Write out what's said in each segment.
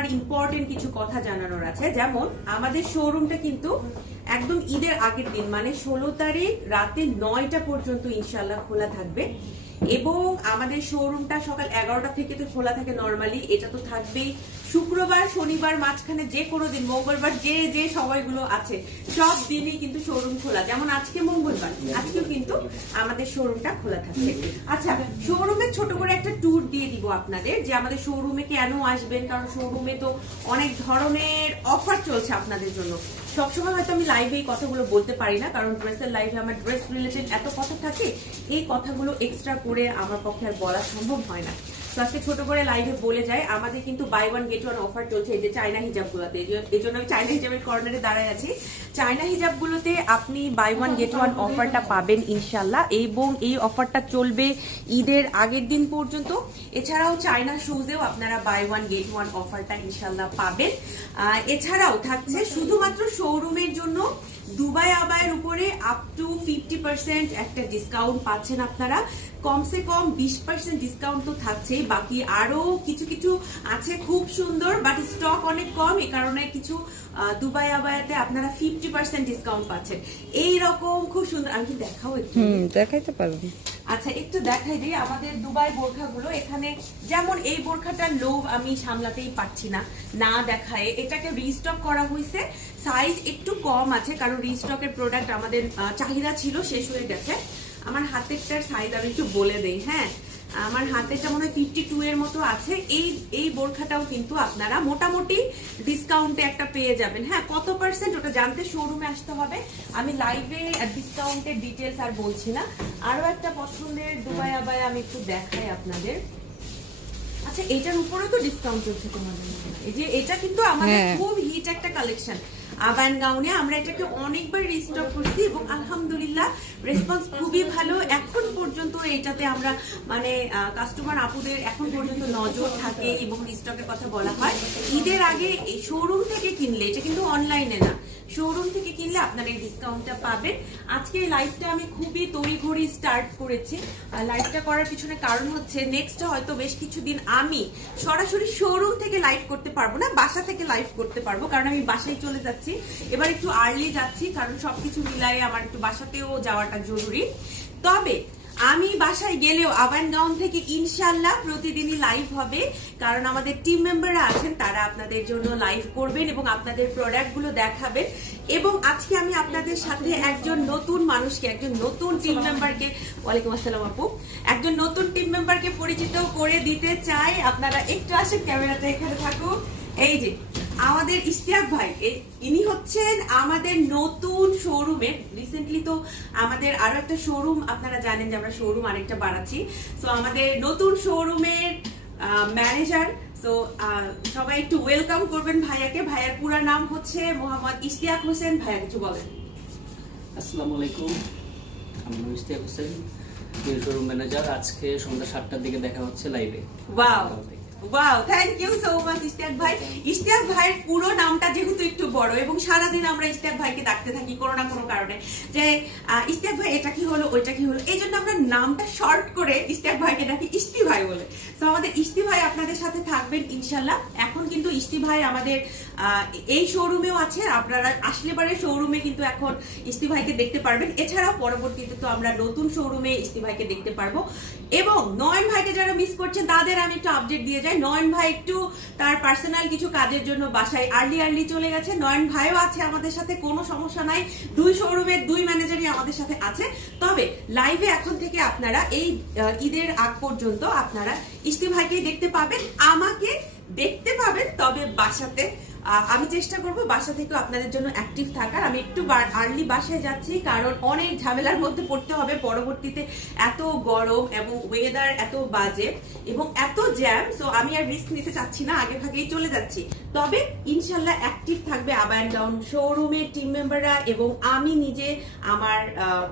আমার ইম্পর্টেন্ট কিছু কথা জানানোর আছে। যেমন, আমাদের শোরুমটা কিন্তু একদম ঈদের আগের দিন মানে ষোলো তারিখ রাতে নয়টা পর্যন্ত ইনশাল্লাহ খোলা থাকবে। এবং আমাদের শোরুমটা সকাল এগারোটা থেকে তো খোলা থাকে নর্মালি এটা তো থাকবেই। শুক্রবার, শনিবার মাঝখানে যে কোনো দিন, মঙ্গলবার যে যে সময়গুলো আছে, সব দিনই কিন্তু শোরুম খোলা। যেমন আজকে মঙ্গলবার, আজকেও কিন্তু আমাদের শোরুমটা খোলা থাকবে। আচ্ছা শোরুমে ছোট করে একটা ট্যুর দিয়ে দিব আপনাদের, যে আমাদের শোরুমে কেন আসবেন? কারণ শোরুমে তো অনেক ধরনের অফার চলছে আপনাদের জন্য। সবসময় হয়তো আমি লাইভে এই কথাগুলো বলতে পারি না, কারণ ড্রেসের লাইভে আমার ড্রেস রিলেটেড এত কথা থাকে, এই কথাগুলো এক্সট্রা করে আমার পক্ষে আর বলা সম্ভব হয় না। আজকে ছোট করে লাইভে বলে যায়, আমাদের কিন্তু buy one get one offer চলছে এই যে চায়না হিজাবগুলোতে। এই জন্য আমি চায়না হিজাবের কর্নারে দাঁড়ায় আছি। চায়না হিজাবগুলোতে আপনি বাই ওয়ান গেট ওয়ান অফারটা পাবেন ইনশাল্লাহ এবং এই অফারটা চলবে ঈদের আগের দিন পর্যন্ত। এছাড়াও চায়না শুজেও আপনারা বাই ওয়ান গেট ওয়ান অফারটা ইনশাল্লাহ পাবেন। এছাড়াও থাকছে শুধুমাত্র শোরুমের জন্য দুবাই আবায়ের উপরে আপ টু ফিফটি পার্সেন্ট একটা ডিসকাউন্ট পাচ্ছেন আপনারা। কমসে কম বিশ পার্সেন্ট ডিসকাউন্ট তো থাকছেই বাকি আরও কিছু কিছু আছে খুব সুন্দর বাট স্টক অনেক কম। এ কারণে কিছু দুবাই আবায়াতে আপনারা ফিফটি পার্সেন্ট ডিসকাউন্ট পাচ্ছেন। এইরকম খুব সুন্দর আমি কি দেখাও একটু? দেখাইতে পারবেন আচ্ছা একটু দেখাই দিই আমাদের দুবাই বোরখাগুলো। এখানে যেমন এই বোরখাটার লোভ আমি সামলাতেই পারছি না না দেখায়। এটাকে রিস্টক করা হয়েছে। সাইজ একটু কম আছে, কারণ রিস্টকের প্রোডাক্ট আমাদের চাহিদা ছিল, শেষ হয়ে গেছে। আমার হাতেরটার সাইজ আমি একটু বলে দেই হ্যাঁ? আমার হাতেরটা মনে হয় ফিফটি টু এর মতো আছে এই এই বোরখাটাও কিন্তু আপনারা মোটামুটি ডিসকাউন্টে একটা পেয়ে যাবেন। হ্যাঁ কত পার্সেন্ট ওটা জানতে শোরুমে আসতে হবে। আমি লাইভে ডিসকাউন্টের ডিটেলস আর বলছি না। আরও একটা পছন্দের দুবাই আবায় আমি একটু দেখাই আপনাদের। আচ্ছা এটার উপরেও তো ডিসকাউন্ট চলছে তোমাদের এই যে এটা কিন্তু আমাদের হ্যাঁ। খুব হিট একটা কালেকশন আবান গাউনে আমরা এটাকে অনেকবার রিস্টক করছি এবং আলহামদুলিল্লাহ রেসপন্স খুবই ভালো। এখন পর্যন্ত এটাতে আমরা মানে কাস্টমার আপুদের এখন পর্যন্ত নজর থাকে এবং রিস্টকের কথা বলা হয়। ঈদের আগে শোরুম থেকে কিনলে, এটা কিন্তু অনলাইনে না শোরুম থেকে কিনলে আপনারা এই ডিসকাউন্টটা পাবেন। আজকে এই লাইভটা আমি খুবই তড়িঘড়ি স্টার্ট করেছি। লাইভটা করার পিছনে কারণ হচ্ছে নেক্সট হয়তো বেশ কিছুদিন আমি সরাসরি শোরুম থেকে লাইভ করতে পারব না, বাসা থেকে লাইভ করতে পারব, কারণ আমি বাসায় চলে যাচ্ছি। এবার একটু আর্লি যাচ্ছি, কারণ সবকিছু মিলাই আমার একটু বাসাতেও যাওয়াটা জরুরি। তবে আমি বাসায় গেলেও আবান গাউন থেকে ইনশাল্লাহ প্রতিদিনই লাইভ হবে। কারণ আমাদের টিম মেম্বাররা আছেন, তারা আপনাদের জন্য লাইভ করবেন এবং আপনাদের প্রোডাক্টগুলো দেখাবেন। এবং আজকে আমি আপনাদের সাথে একজন নতুন মানুষকে, একজন নতুন টিম মেম্বারকে ওয়ালাইকুম আসসালাম আপু, একজন নতুন টিম মেম্বারকে পরিচিত করে দিতে চাই। আপনারা একটু আসেন ক্যামেরাটা এখানে থাকুক এই যে আমাদের ইশতিয়াক ভাই ইনি হচ্ছেন আমাদের নতুন শোরুমের রিসেন্টলি তো আমাদের আরও একটা শোরুম আপনারা জানেন যে আমরা শোরুম আরেকটা বাড়াচ্ছি সো আমাদের নতুন শোরুমের ম্যানেজার সো সবাই একটু ওয়েলকাম করবেন ভাইয়াকে। ভাইয়ার পুরো নাম হচ্ছে মোহাম্মদ ইশতিয়াক হোসেন। ভাইয়া কিছু বলেন। আসসালামু আলাইকুম। আমি ইশতিয়াক হোসেন শোরুম ম্যানেজার আজকে সন্ধ্যা সাতটার দিকে দেখা হচ্ছে লাইভে wow wow thank you so much Ishtiaq ভাই. ইশতিয়াক ভাইয়ের পুরো নামটা যেহেতু একটু বড় এবং সারাদিন আমরা ইশতিয়াক ভাইকে ডাকতে থাকি কোনো না কোনো কারণে, যে ইশতিয়াক ভাই, এটা কি হলো, ওইটা কি হলো এই জন্য আমরা নামটা শর্ট করে ইশতিয়াক ভাইকে ডাকি ইস্তি ভাই বলে। তো আমাদের ইস্তি ভাই আপনাদের সাথে থাকবেন, ইনশাল্লাহ। এখন কিন্তু ইস্তি ভাই আমাদের এই শোরুমেও আছে, আপনারা আসলে পারে শোরুমে কিন্তু এখন ইস্তি ভাইকে দেখতে পারবেন। এছাড়াও পরবর্তীতে তো আমরা নতুন শোরুমে ইস্তি ভাইকে দেখতে পারব। এবং নয়ন ভাইকে যারা মিস করছেন, তাদের আমি একটু আপডেট দিয়ে যাই। নয়ন ভাই একটু তার পার্সোনাল কিছু কাজের জন্য বাসায় আর্লি আর্লি চলে গেছে। নয়ন ভাইও আছে আমাদের সাথে, কোনো সমস্যা নাই। দুই শোরুমের দুই ম্যানেজারই আমাদের সাথে আছে। তবে লাইভে এখন থেকে আপনারা এই ঈদের আগ পর্যন্ত আপনারা ইস্তি ভাইকেই দেখতে পাবেন। আমাকে দেখতে পাবেন, তবে বাসাতে আমি চেষ্টা করব বাসা থেকেও আপনাদের জন্য অ্যাক্টিভ থাকার। আমি একটু আর্লি বাসায় যাচ্ছি, কারণ অনেক ঝামেলার মধ্যে পড়তে হবে। পরবর্তীতে এত গরম এবং ওয়েদার এত বাজে এবং এত জ্যাম সো আমি আর রিস্ক নিতে চাচ্ছি না, আগে ভাগেই চলে যাচ্ছি। তবে ইনশাল্লাহ অ্যাক্টিভ থাকবে আপ অ্যান্ড ডাউন শোরুমের টিম মেম্বাররা এবং আমি নিজে আমার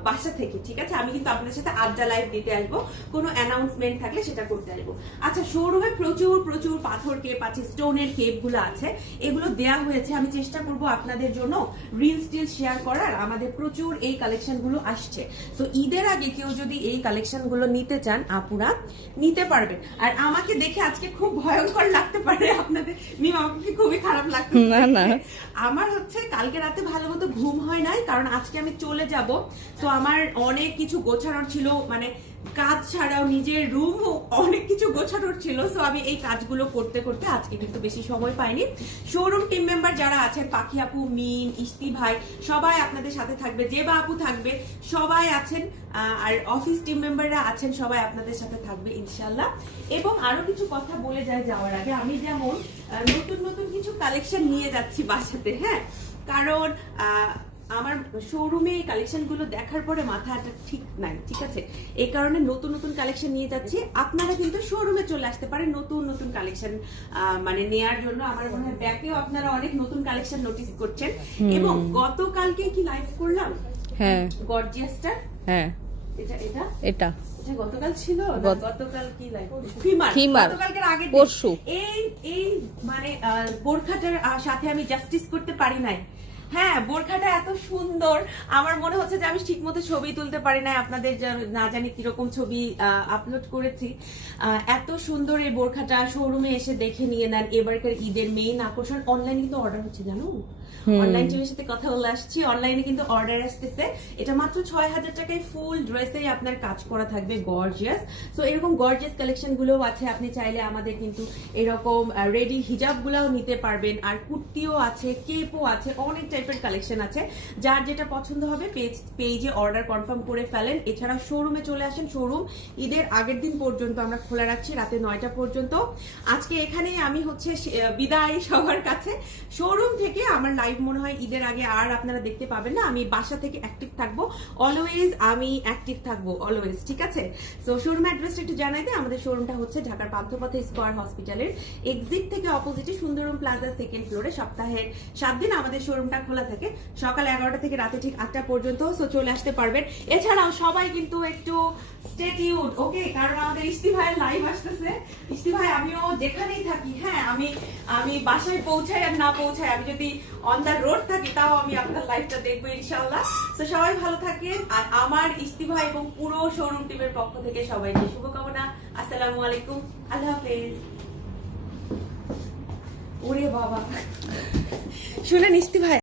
বাসা থেকে, ঠিক আছে? আমি কিন্তু আপনাদের সাথে আড্ডা লাইভ দিতে আসব। কোনো অ্যানাউন্সমেন্ট থাকলে সেটা করতে আসব। আচ্ছা শোরুমে প্রচুর প্রচুর পাথর কেপ আছে স্টোনের কেপগুলো আছে। এগুলো দেয়া হয়েছে। আমি চেষ্টা করব আপনাদের জন্য রিল স্টিল শেয়ার করার। আমাদের প্রচুর এই কালেকশনগুলো আসছে। তো ঈদের আগে কেউ যদি এই কালেকশনগুলো নিতে চান আপুরা নিতে পারবেন। আর আমাকে দেখে আজকে খুব ভয়ঙ্কর লাগতে পারে আপনাদের। মিম আমাকে খুবই খারাপ লাগতে না, না। আমার হচ্ছে কালকে রাতে ভালো মতো ঘুম হয় নাই কারণ আজকে আমি চলে যাব। তো আমার অনেক কিছু গোছানোর ছিল মানে কাজ ছাড়াও নিজের রুম অনেক কিছু গোছানোর ছিল সো আমি এই কাজগুলো করতে করতে আজকে কিন্তু বেশি সময় পাইনি। শোরুম টিম মেম্বার যারা আছেন, পাখি আপু মিম ইস্তি ভাই, সবাই আপনাদের সাথে থাকবে, যে বা আপু থাকবে, সবাই আছেন আর অফিস টিম মেম্বাররা আছেন, সবাই আপনাদের সাথে থাকবে ইনশাল্লাহ এবং আরও কিছু কথা বলে যায় যাওয়ার আগে, আমি যেমন নতুন নতুন কিছু কালেকশন নিয়ে যাচ্ছি বাসাতে হ্যাঁ? কারণ আমার শোরুমে এই কালেকশনগুলো দেখার পরে মাথাটা ঠিক নাই ঠিক আছে? এই কারণে নতুন নতুন কালেকশন নিয়ে যাচ্ছি। আপনারা কিন্তু শোরুমে চলে আসতে পারেন নতুন নতুন কালেকশন মানে নেয়ার জন্য। আমার মনে হয় ব্যাকেও আপনারা অনেক নতুন কালেকশন নোটিস করছেন। এবং গতকালকে কি লাইভ করলাম? হ্যাঁ। গর্জিয়াসটা হ্যাঁ। এটা এটা? এটা। গতকাল ছিল? গতকাল কি। পরশু। এই এই মানে বোরখাটার সাথে আমি জাস্টিস করতে পারি নাই। হ্যাঁ বোরখাটা এত সুন্দর। আমার মনে হচ্ছে যে আমি ঠিক মতো ছবি তুলতে পারি না আপনাদের না জানি কীরকম ছবি আপলোড করেছি। এত সুন্দর এই বোরখাটা শোরুমে এসে দেখে নিয়ে নেন। এবারকার ঈদের মেইন আকর্ষণ অনলাইন কিন্তু অর্ডার হচ্ছে জানো? অনলাইন টিভির সাথে কথা বলে আসছি। অনলাইনে কিন্তু অর্ডার আসতেছে। এটা মাত্র ছয় হাজার টাকায় ফুল ড্রেসে আপনার কাজ করা থাকবে গর্জিয়াস তো এরকম গর্জিয়াস কালেকশন গুলোও আছে। আপনি চাইলে আমাদের কিন্তু এরকম রেডি হিজাব গুলাও নিতে পারবেন। আর কুর্তিও আছে কেপও আছে অনেক টাইপের কালেকশন আছে। যার যেটা পছন্দ হবে পেজ পেজে অর্ডার কনফার্ম করে ফেলেন। এছাড়া শোরুমে চলে আসেন। শোরুম ঈদের আগের দিন পর্যন্ত আমরা খোলা রাখছি, রাতে নয়টা পর্যন্ত। আজকে এখানে আমি হচ্ছে বিদায় সবার কাছে। শোরুম থেকে আমার লাইভ মনে হয় ঈদের আগে আর আপনারা দেখতে পাবেন না। আমি বাসা থেকে অ্যাক্টিভ থাকব। অলওয়েজ আমি অ্যাক্টিভ থাকব অলওয়েজ ঠিক আছে? তো শোরুম অ্যাড্রেসটা একটু জানাই দিই। আমাদের শোরুমটা হচ্ছে ঢাকার পান্থপথে স্কোয়ার হসপিটালের এক্সিট থেকে অপোজিটে সুন্দরম প্লাজা সেকেন্ড ফ্লোরে সপ্তাহের সাত দিন আমাদের শোরুমটা খোলা থাকে। সকাল এগারোটা থেকে রাতে ঠিক আটটা পর্যন্ত সো চলে আসতে পারবেন। এছাড়াও সবাই কিন্তু একটু স্টেটিউড ওকে কারণ আমাদের ইস্তি ভাইয়ের লাইভ আসতেছে। ইস্তি ভাই, আমিও যেখানেই থাকি হ্যাঁ আমি আমি বাসায় পৌঁছাই আর না পৌঁছাই, আমি যদি অন দ্য রোড থাকি, তাও আমি আপনার লাইভটা দেখব ইনশাল্লাহ তো সবাই ভালো থাকেন, আর আমার ইস্তি ভাই এবং পুরো শোরুম টিমের পক্ষ থেকে সবাইকে শুভকামনা। আসসালামু আলাইকুম, আল্লাহ হাফেজ। ওরে বাবা। শুনেন ইস্তি ভাই